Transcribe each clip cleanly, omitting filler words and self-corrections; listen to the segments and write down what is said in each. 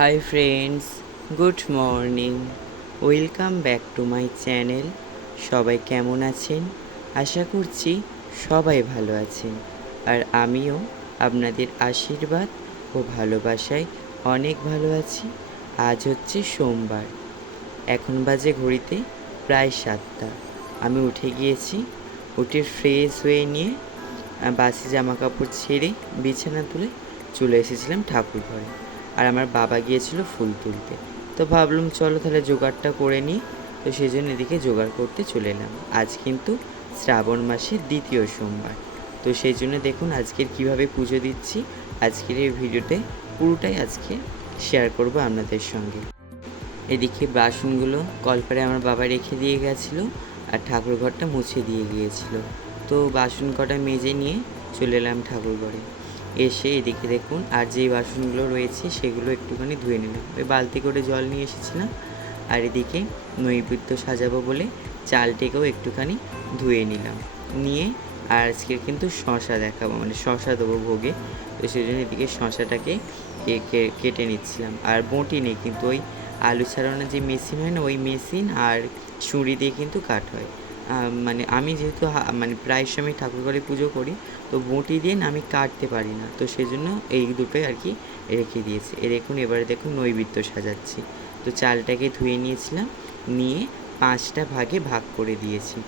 Hi friends, good morning. Welcome back to my channel. সবাই কেমন আছেন? আশা করছি সবাই ভালো আছেন। আর আমিও আপনাদের আশীর্বাদ ও ভালোবাসায় অনেক ভালো আছি। আজ হচ্ছে সোমবার, এখন বাজে ঘড়িতে প্রায় 7টা। আমি উঠে গিয়েছি, উঠে ফ্রেশ হয়ে নিয়ে বাসি জামা কাপড় ছেড়ে বিছানা তুলে চলে এসেছিলাম ঠাকুর ঘরে। আর আমার বাবা গিয়েছিল ফুল তুলতে, তো ভাবলাম চলো তাহলে জোগাড়টা করে নিই। তো সেই জন্য এদিকে জোগাড় করতে চলে এলাম। আজ কিন্তু শ্রাবণ মাসের দ্বিতীয় সোমবার, তো সেই জন্য দেখুন আজকের কিভাবে পুজো দিচ্ছি আজকের এই ভিডিওতে পুরোটাই আজকে শেয়ার করব আপনাদের সঙ্গে। এদিকে বাসনগুলো কলপারে আমার বাবা রেখে দিয়ে গেছিলো আর ঠাকুর ঘরটা মুছে দিয়ে গিয়েছিল। তো বাসন কটা মেজে নিয়ে চলে এলাম ঠাকুর ঘরে। এসে এদিকে দেখুন আর যেই বাসনগুলো রয়েছে সেগুলো একটুখানি ধুয়ে নিলাম। ওই বালতি করে জল নিয়ে এসেছিলাম। আর এদিকে নৈবেদ্য সাজাবো বলে চালটাকেও একটুখানি ধুয়ে নিলাম। নিয়ে আর আজকে কিন্তু শশা দেখাবো, মানে শশা দেবো ভোগে। তো সেই জন্য এদিকে শশাটাকে কেটে নিচ্ছিলাম। আর বঁটি নেই, কিন্তু ওই আলু ছাড়ানোর যে মেশিন হয় না, ওই মেশিন আর ছুরি দিয়ে কিন্তু কাট হয়। মানে আমি যেহেতু মানে প্রায় সময় ঠাকুর ঘরে পুজো করি, তো বঁটি দিয়ে না আমি কাটতে পারি না, তো সেই জন্য এই দুটোই আর কি রেখে দিয়েছি। দেখুন এবারে দেখুন নৈবেদ্য সাজাচ্ছি। তো চালটাকে ধুয়ে নিয়েছিলাম, নিয়ে 5টা ভাগে ভাগ করে দিয়েছি।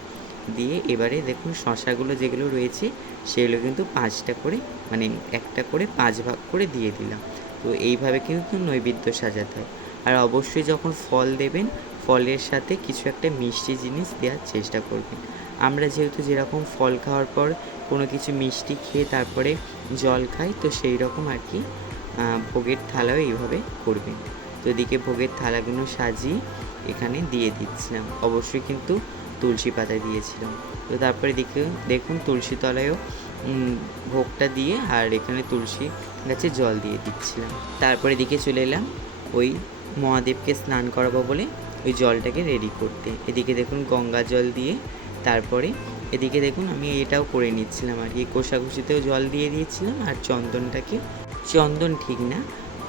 দিয়ে এবারে দেখুন শশাগুলো যেগুলো রয়েছে সেগুলো কিন্তু 5টা করে, মানে একটা করে 5 ভাগ করে দিয়ে দিলাম। তো এইভাবে কিন্তু নৈবেদ্য সাজাতে হয়। আর অবশ্যই যখন ফল দেবেন, ফলের সাথে কিছু একটা মিষ্টি জিনিস দেওয়ার চেষ্টা করবেন। আমরা যেহেতু যেরকম ফল খাওয়ার পর কোনো কিছু মিষ্টি খেয়ে তারপরে জল খাই, তো সেই রকম আর কি ভোগের থালাও এইভাবে করবেন। তো এদিকে ভোগের থালাগুলো সাজিয়ে এখানে দিয়ে দিচ্ছিলাম। অবশ্যই কিন্তু তুলসী পাতা দিয়েছিলাম। তো তারপরে দেখুন তুলসী তলায়ও ভোগটা দিয়ে আর এখানে তুলসী গাছে জল দিয়ে দিচ্ছিলাম। তারপরে এদিকে চলে এলাম ওই মহাদেবকে স্নান করাবো বলে ওই জলটাকে রেডি করতে। এদিকে দেখুন গঙ্গা জল দিয়ে তারপরে এদিকে দেখুন আমি এটাও করে নিচ্ছিলাম আর কি, কোষাকুষিতেও জল দিয়ে দিয়েছিলাম। আর চন্দনটাকে, চন্দন ঠিক না,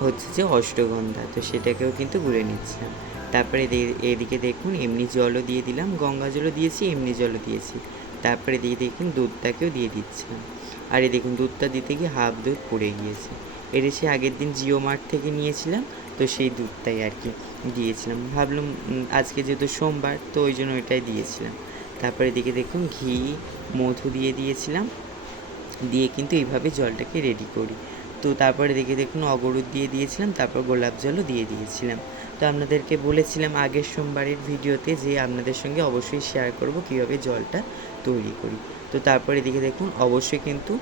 হচ্ছে যে অষ্টগন্ধা, তো সেটাকেও কিন্তু গুলে নিচ্ছিলাম। তারপরে এদিকে দেখুন এমনি জলও দিয়ে দিলাম, গঙ্গা জলও দিয়েছি, এমনি জলও দিয়েছি। তারপরে দেখুন দুধটাকেও দিয়ে দিচ্ছিলাম। আর দেখুন দুধটা দিতে গিয়ে হাফ দুধ পড়ে গিয়েছে। এটা সে আগের দিন জিও মার্ট থেকে নিয়েছিলাম, তো সেই দুধটাই আর কি দিয়েছিলাম। ভাবলাম আজকে যেহেতু সোমবার, তো ওই জন্য ওইটাই দিয়েছিলাম। তারপরে দেখুন ঘি মধু দিয়ে দিয়েছিলাম, দিয়ে কিন্তু এইভাবে জলটাকে রেডি করি। তো তারপরে দেখুন অগরুদ দিয়ে দিয়েছিলাম, তারপর গোলাপ জলও দিয়ে দিয়েছিলাম। তো আপনাদেরকে বলেছিলাম আগের সোমবারের ভিডিওতে যে আপনাদের সঙ্গে অবশ্যই শেয়ার করব কীভাবে জলটা তৈরি করি। তো তারপরে দেখুন অবশ্যই কিন্তু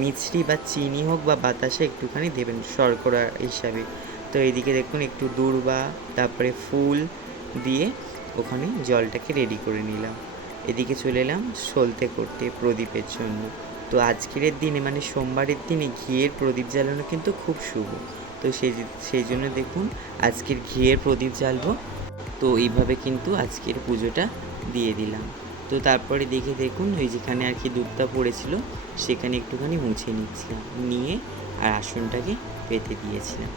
মিছরি বা চিনি হোক বা বাতাসা একটুখানি দেবেন শর্করা হিসাবে। তো এইদিকে দেখুন একটু দূর্বা তারপরে ফুল দিয়ে ওখানে জলটাকে রেডি করে নিলাম। এদিকে চলে এলাম সলতে করতে প্রদীপের জন্য। তো আজকের দিনে মানে সোমবারের দিনে ঘিয়ের প্রদীপ জ্বালানো কিন্তু খুব শুভ। তো সেই জন্য দেখুন আজকের ঘিয়ের প্রদীপ জ্বালবো। তো এইভাবে কিন্তু আজকের পুজোটা দিয়ে দিলাম। তো তারপরে দেখুন ওই যেখানে আর কি দুধটা পড়েছিল সেখানে একটুখানি মুছে নিচ্ছিলাম, নিয়ে আর আসনটাকে পেতে দিয়েছিলাম।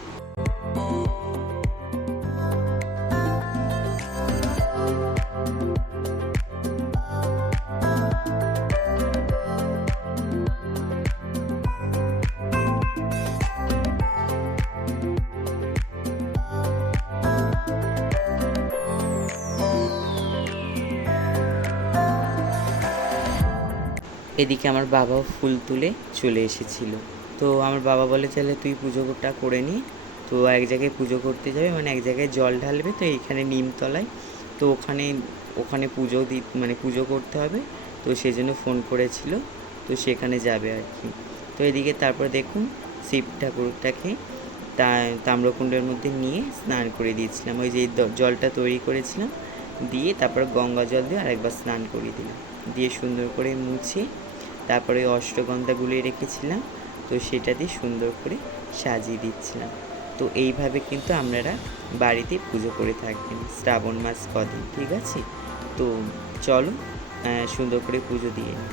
এদিকে আমার বাবাও ফুল তুলে চলে এসেছিল। তো আমার বাবা বলে তাহলে তুই পুজোটা করে নি। তো এক জায়গায় পুজো করতে যাবে, মানে এক জায়গায় জল ঢালবে, তো এইখানে নিমতলায়, তো ওখানে মানে পুজো করতে হবে। তো সেই জন্য ফোন করেছিল, তো সেখানে যাবে আর কি। তো এদিকে তারপর দেখুন শিব ঠাকুরটাকে তাম্রকুণ্ডের মধ্যে নিয়ে স্নান করে দিয়েছিলাম। ওই যে জলটা তৈরি করেছিলাম দিয়ে তারপর গঙ্গা জল দিয়ে আরেকবার স্নান করিয়ে দিলাম, দিয়ে সুন্দর করে মুছে তারপরে অষ্টগন্ধা গুলিয়ে রেখেছিলাম, তো সেটা দিয়ে সুন্দর করে সাজিয়ে দিচ্ছিলাম। তো এইভাবে কিন্তু আপনারা বাড়িতে পুজো করে থাকবেন শ্রাবণ মাস কদিন, ঠিক আছে? তো চলো সুন্দর করে পুজো দিয়ে নিই।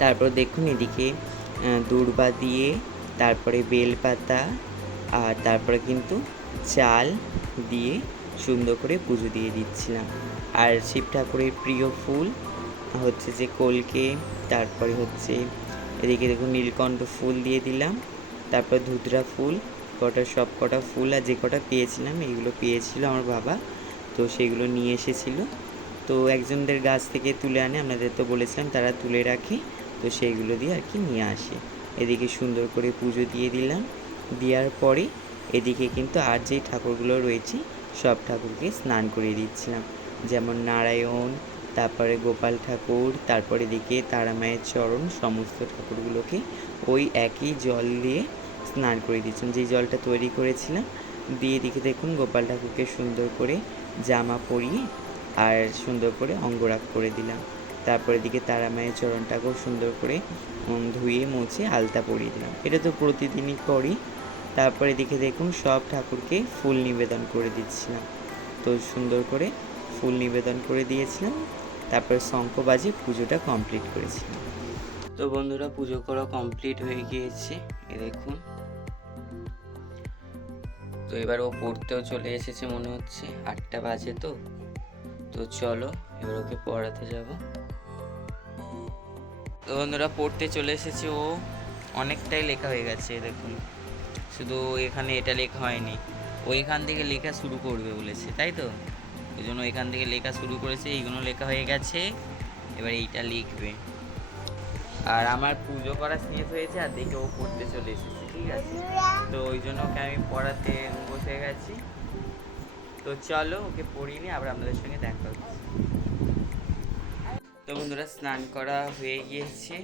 তারপর দেখুন এদিকে দূর্বা দিয়ে, তারপরে বেলপাতা, আর তারপরে কিন্তু চাল দিয়ে সুন্দর করে পুজো দিয়ে দিচ্ছিলাম। আর শিব ঠাকুরের প্রিয় ফুল হচ্ছে যে কলকে, তারপরে হচ্ছে এদিকে দেখুন নীলকণ্ঠ ফুল দিয়ে দিলাম, তারপর ধুতরা ফুল, সব কটা ফুল আর যে কটা পেয়েছিলাম, এইগুলো পেয়েছিল আমার বাবা, তো সেগুলো নিয়ে এসেছিল। তো একজনদের গাছ থেকে তুলে আনে, আপনাদের তো বলেছিলাম তারা তুলে রাখে, তো সেইগুলো দিয়ে আর কি নিয়ে আসে। এদিকে সুন্দর করে পুজো দিয়ে দিলাম। দেওয়ার পরে এদিকে কিন্তু আর যেই ঠাকুরগুলো রয়েছে সব ঠাকুরকে স্নান করিয়ে দিচ্ছিলাম, যেমন নারায়ণ, তারপরে গোপাল ঠাকুর, তারপরে এদিকে তারা মায়ের চরণ, সমস্ত ঠাকুরগুলোকে ওই একই জল দিয়ে স্নান করে দিচ্ছিলাম, যেই জলটা তৈরি করেছিলাম। দিয়ে এদিকে দেখুন গোপাল ঠাকুরকে সুন্দর করে জামা পরিয়ে আর সুন্দর করে অঙ্গরাগ করে দিলাম। তারপরে এদিকে তারা মায়ের চরণটাকেও সুন্দর করে ধুয়ে মুছে আলতা পরিয়ে দিলাম। এটা তো প্রতিদিনই করি। তারপরে এদিকে দেখুন সব ঠাকুরকে ফুল নিবেদন করে দিচ্ছিলাম, তো সুন্দর করে ফুল নিবেদন করে দিয়েছিলাম। তারপরে শঙ্খ বাজিয়ে পুজোটা কমপ্লিট করেছিলাম। তো বন্ধুরা, পুজো করা কমপ্লিট হয়ে গিয়েছে, এ দেখুন। তো এবার ও পড়তেও চলে এসেছে মনে হচ্ছে, 8টা বাজে তো। তো চলো এবার ওকে পড়াতে যাব। তো বন্ধুরা, পড়তে চলে এসেছে ও। অনেকটাই লেখা হয়ে গেছে দেখুন, শুধু এখানে এটা লেখা হয়নি, ও এখান থেকে লেখা শুরু করবে বলেছে, তাই তো ওই জন্য এখান থেকে লেখা শুরু করেছে। এইগুলো লেখা হয়ে গেছে, এবার এইটা লিখবে। আর আমার পুজো করা শেষ হয়েছে আর দেখে ও পড়তে চলে এসেছে, ঠিক আছে। তো ওই জন্য ওকে আমি পড়াতে বসে গেছি। তো চলো ওকে পড়িয়ে নিয়ে আবার আপনাদের সঙ্গে দেখা হচ্ছে। তো বন্ধুরা, স্নান করা হয়ে গিয়েছে,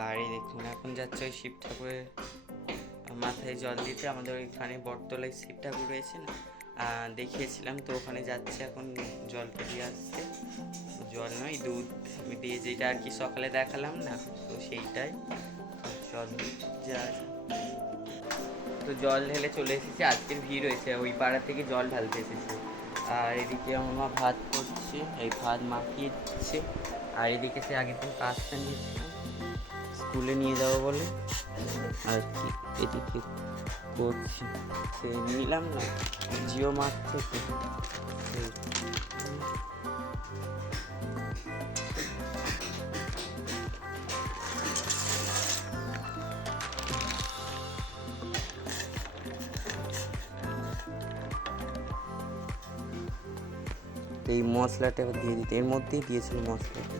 আর এই দেখুন এখন যাচ্ছে ওই শিব ঠাকুরের মাথায় জল দিতে। আমাদের ওইখানে বটতলায় শিব ঠাকুর রয়েছে না, দেখিয়েছিলাম, তো ওখানে যাচ্ছে এখন জলটা দিয়ে আসছে। জল নয়, দুধ দিয়ে, যেটা আর কি সকালে দেখালাম না, তো সেইটাই জল যা। তো জল ঢেলে চলে এসেছে, আজকের ভিড় হয়েছে, ওই পাড়া থেকে জল ঢালতে এসেছে। আর এদিকে আমার মা ভাত করছে, এই ভাত মাখিয়ে দিচ্ছে। আর এদিকে সে আগের দিন পাস্তা নিয়েছিলাম স্কুলে নিয়ে যাবো বলে, আর কি এদিকে করছি, সে নিলাম না জিও মার্ট থেকে। এই মশলাটা দিয়ে দিতে, এর মধ্যেই দিয়েছিল মশলাটা।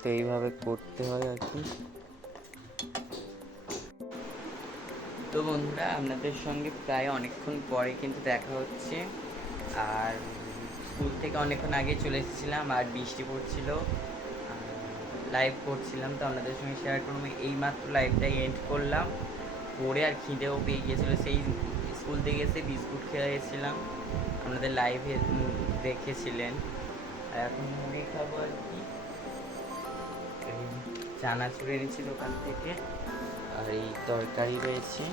তো এইভাবে করতে হয় আর কি। তো বন্ধুরা, আপনাদের সঙ্গে প্রায় অনেকক্ষণ পরে কিন্তু দেখা হচ্ছে। আর স্কুল থেকে অনেকক্ষণ আগে চলে এসেছিলাম, আর বৃষ্টি পড়ছিল, লাইভ করছিলাম, তো আপনাদের সঙ্গে শেয়ার করলাম। এইমাত্র লাইভটাই এন্ড করলাম পরে, আর খিদেও পেয়ে গিয়েছিলো, সেই স্কুল থেকে এসে বিস্কুট খেয়ে গেছিলাম, আপনাদের লাইভে দেখেছিলেন। আর এখন মুড়ি খাবো আর কি, চানাচুর এনেছি দোকান থেকে, আর এই তরকারি রয়েছে।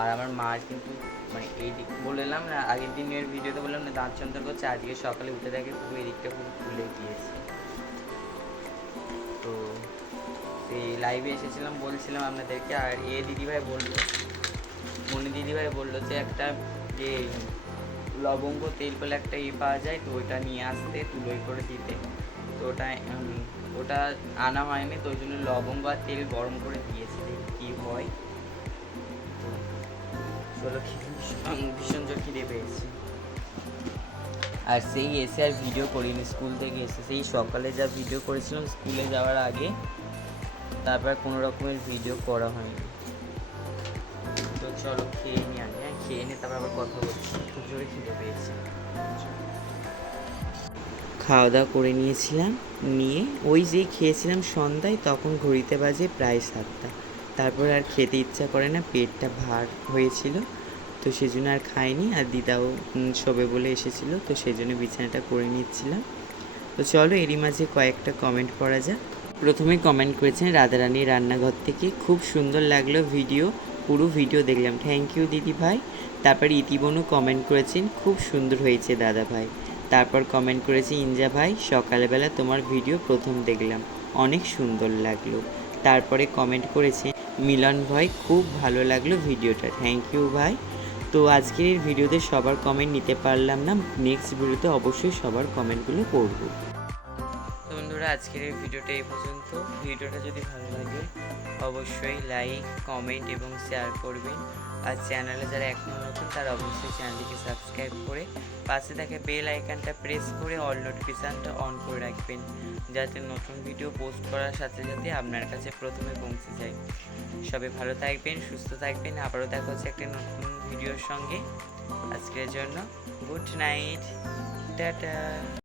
আর আমার মার কিন্তু মানে এই দিক বললাম না, আগের দিনের ভিডিওতে বললাম না দাঁত চন্তর করছে, আজকে সকালে উঠে দেখে পুরো এই দিকটা পুরো ফুলে গিয়েছে। তো এই লাইভে এসেছিলাম বলছিলাম আপনাদেরকে। আর দিদিভাই বললো, মনি দিদিভাই বললো যে একটা যে লবঙ্গ তেল বলে একটা পাওয়া যায়, তো ওইটা নিয়ে আসতে তুলোই করে দিতে। তো ওটা আনা হয়নি, তো ওই জন্য লবঙ্গ আর তেল গরম করে দিয়েছে, কী হয়। তো চলো, ভীষণ জোর খিদে পেয়েছি। আর সেই এসে আর ভিডিও করিনি, স্কুল থেকে এসে সেই সকালে যা ভিডিও করেছিলাম স্কুলে যাওয়ার আগে, তারপর কোনো রকমের ভিডিও করা হয়নি। তো চলো খেয়ে নিই আগে, খেয়ে নিয়ে তারপর আবার কথা বলছি, খুব জোরে খিদে পেয়েছি। খাওয়া দাওয়া করে নিয়েছিলাম, নিয়ে ওই যেই খেয়েছিলাম সন্ধ্যায়, তখন ঘড়িতে বাজে প্রায় 7টা। তারপর আর খেতে ইচ্ছা করে না, পেটটা ভার হয়েছিল, তো সেজন্য আর খাইনি। আর দিদাও শোবে বলে এসেছিলো, তো সেই জন্য বিছানাটা করে নিচ্ছিলাম। তো চলো এরই মাঝে কয়েকটা কমেন্ট পড়া যাক। প্রথমে কমেন্ট করেছেন রাধারানীর রান্নাঘর থেকে, খুব সুন্দর লাগলো ভিডিও, পুরো ভিডিও দেখলাম, থ্যাংক ইউ দিদি ভাই। তারপর ইতিবনু কমেন্ট করেছেন, খুব সুন্দর হয়েছে দাদা ভাই। তারপর কমেন্ট করেছে ইঞ্জা ভাই, সকালবেলা তোমার ভিডিও প্রথম দেখলাম, অনেক সুন্দর লাগলো। তারপরে কমেন্ট করেছে মিলন ভাই, খুব ভালো লাগলো ভিডিওটা, থ্যাংক ইউ ভাই। তো আজকের এই ভিডিওতে সবার কমেন্ট নিতে পারলাম না, নেক্সট ভিডিওতে অবশ্যই সবার কমেন্টগুলো পড়ব। তো বন্ধুরা আজকের এই ভিডিওটা এই পর্যন্ত। ভিডিওটা যদি ভালো লাগে অবশ্যই লাইক, কমেন্ট এবং শেয়ার করবেন। আর চ্যানেলে যারা এখনও নতুন তারা অবশ্যই চ্যানেলটিকে সাবস্ক্রাইব করে পাশে থাকা বেল আইকনটা প্রেস করে অল নোটিফিকেশানটা অন করে রাখবেন, যাতে নতুন ভিডিও পোস্ট করার সাথে সাথে আপনার কাছে প্রথমে পৌঁছে যায়। সবাই ভালো থাকবেন, সুস্থ থাকবেন, আবারও দেখা হচ্ছে একটা নতুন ভিডিওর সঙ্গে। আজকের জন্য গুড নাইট, টাটা।